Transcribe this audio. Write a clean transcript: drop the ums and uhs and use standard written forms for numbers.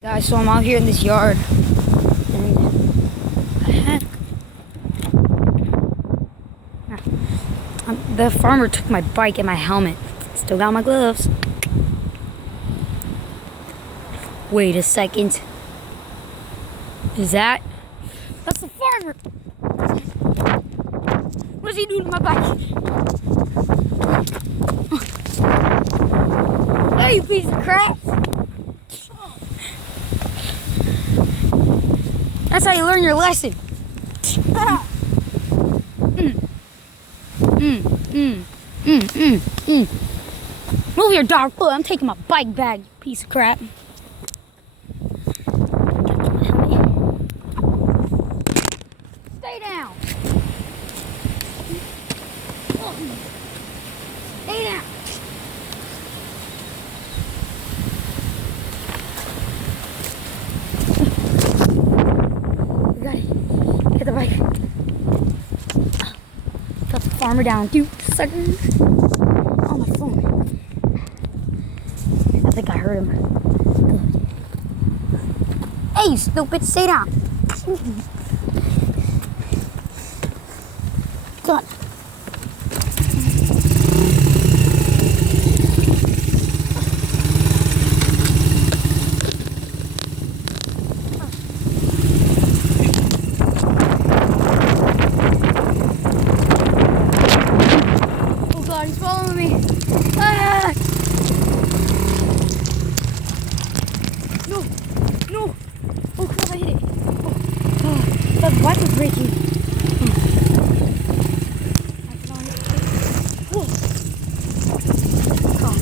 Guys, so I'm out here in this yard, and the farmer took my bike and my helmet. Still got my gloves. Wait a second. That's the farmer. What does he do to my bike? Hey, you piece of crap. That's how you learn your lesson. Move your dog foot. I'm taking my bike back, you piece of crap. Stay down. Stay down. Get the bike. Got the farmer down, dude. Suckers. On my phone. I think I heard him. Good. Hey, you stupid. Stay down. Come on. He's following me. Ah! No. Oh crap, I hit it. Oh, the bike was breaking.